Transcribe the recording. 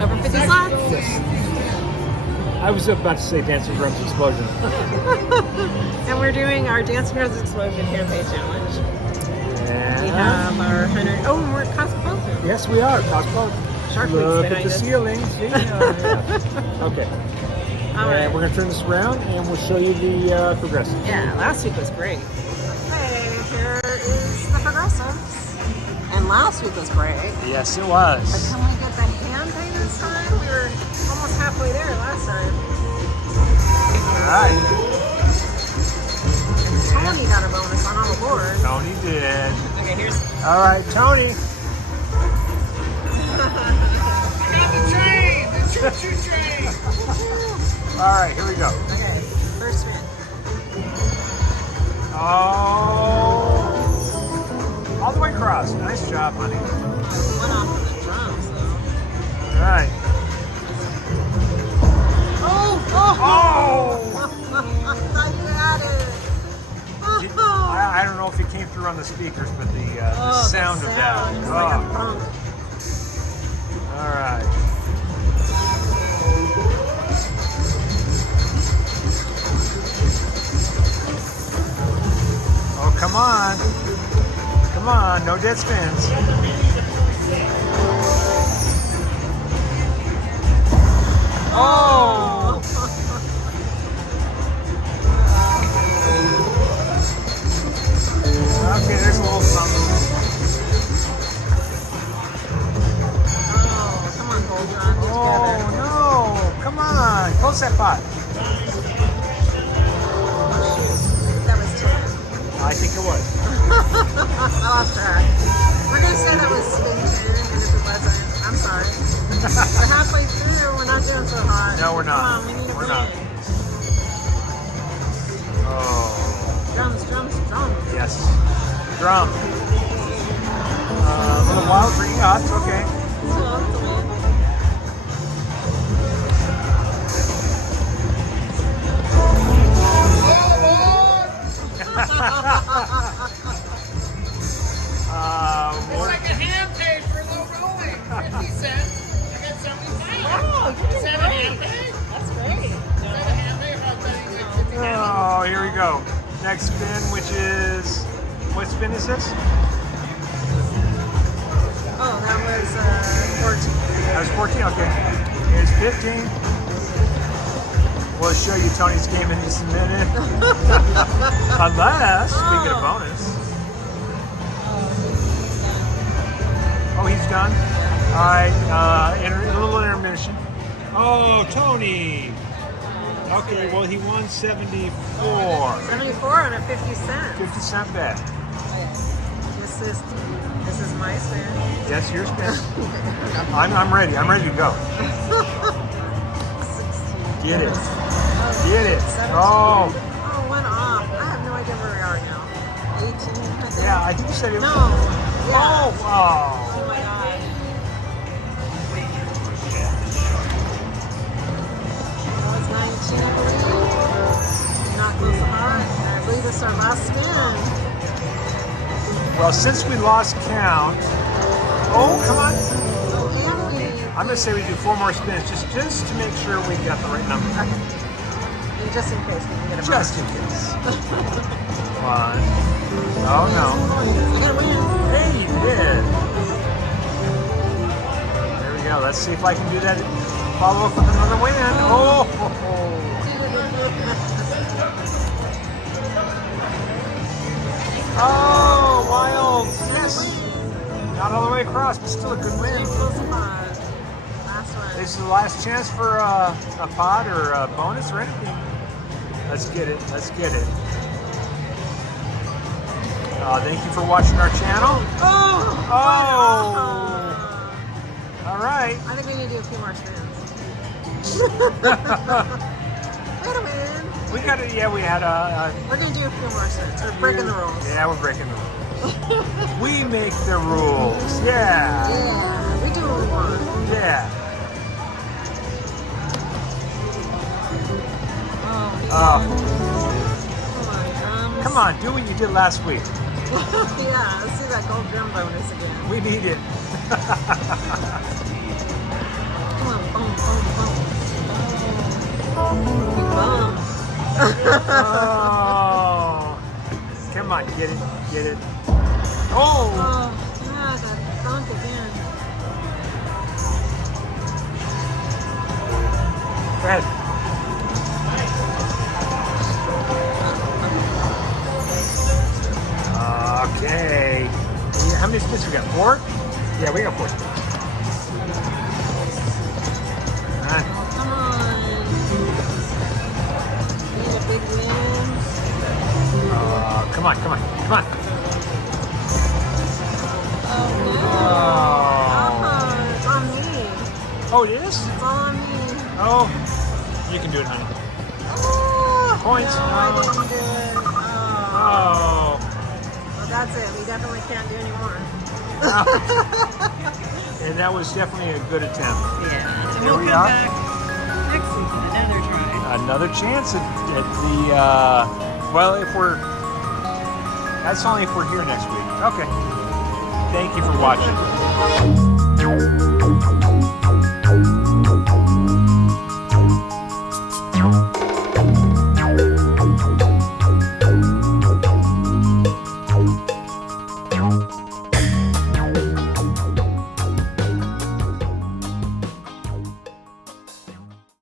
Over 50 slots? Yes. I was about to say Dancing Drums Explosion. And we're doing our Dancing Drums Explosion handpay challenge. Yeah. We have our 100. Oh, and we're at Cosmopolitan. Yes, we are. Cosmopolitan. Shark Look Week's at behind the us. ceiling. See? Yeah. Okay. All right. And we're going to turn this around and we'll show you the progressive. Yeah, last week was great. Okay, here is the progressives. And last week was great. Yes, it But was. can we get the handpay this time? We were almost halfway there last time. All right. Tony got a bonus on all the boards. Tony did. Okay, here's. All right, Tony. I got the train! The choo-choo train! All right, here we go. Okay, first spin. Oh. All the way across. Nice job, honey. Went off of the drums, though. All right. Oh! Oh! I thought you had it. I don't know if it came through on the speakers, but the sound of that. It's Oh. like a funk. All right. Oh, come on. Come on, no dead spins. Oh! Okay, there's a little something. Oh, come on, Goldron, get Oh, together. no. Come on. Close that pot. That was 10. I think it was. I lost track. We're going to say that was spin 10, and if it wasn't, I'm sorry. We're halfway through, we're not doing so hot. No, we're not. Come on, we need a We're win. not. Oh. Drums, drums, drums. Yes. Drum. A little wild for yachts. Okay. So, that's the win. It's like a handpay for low rolling. 50 cents. I got 75. Oh, you Is did that a great. handpay? That's great. Is that a handpay? If I'm betting like 50 cents. Oh, here we go. Next spin, which is, what spin is this? Oh, that was 14. That was 14. Okay. Here's 15. We'll show you Tony's game in just a minute. Unless we get a bonus. Oh, he's done. All right. A little intermission. Oh, Tony. Okay, well, he won 74. 74 on a 50 cent. 50 cent bet. This is my spin. Yes, your spin. I'm ready. I'm ready to go. 16. Get it. Get it. 17. Oh. Oh, went off. I have no idea where we are now. 18, I think. Yeah, I think you said it. No. Oh. Yeah. Oh. Oh my god. That was 19, I believe. Not close to hot. I believe it's our last spin. Well, since we lost count. Oh, come on. Oh, and we. I'm going to say we do 4 more spins just to make sure we got the right number. And just in case we can get a Just in case. One. Oh, no. I gotta win. Hey, you did. There we go. Let's see if I can do that. Follow up with another win. Oh. Oh, wild. Yes. Not all the way across, but still a good win. Close to five. Last one. This is the last chance for a pot or a bonus or anything. Let's get it. Let's get it. Thank you for watching our channel. Oh! Oh! All right. I think we need to do a few more spins. We had a win. We got it. Yeah, we had a. We're gonna do a few more spins. We're breaking the rules. Yeah, we're breaking the rules. We make the rules. Yeah. Yeah, we do what we want. Yeah. Oh, Come on, do what you did last week. yeah, let's see that gold drum bonus again. We need it. Come on, Get it. Oh! Oh, yeah, got thumped again. Go ahead. Okay. How many spins we got? 4? Yeah, we got 4 spins. Come on. Need a big win. Come on, come on, come on. Oh, no. Oh. It's on me. Oh, it is? It's all on me. Oh, you can do it, honey. Oh, Points. No, I didn't do it. Oh. Oh. Well, that's it. We definitely can't do any more. And that was definitely a good attempt. Yeah. So Here we'll we come are. back next week with another try. Another chance at the, well, if we're, that's only if we're here next week. Okay. Thank you for watching.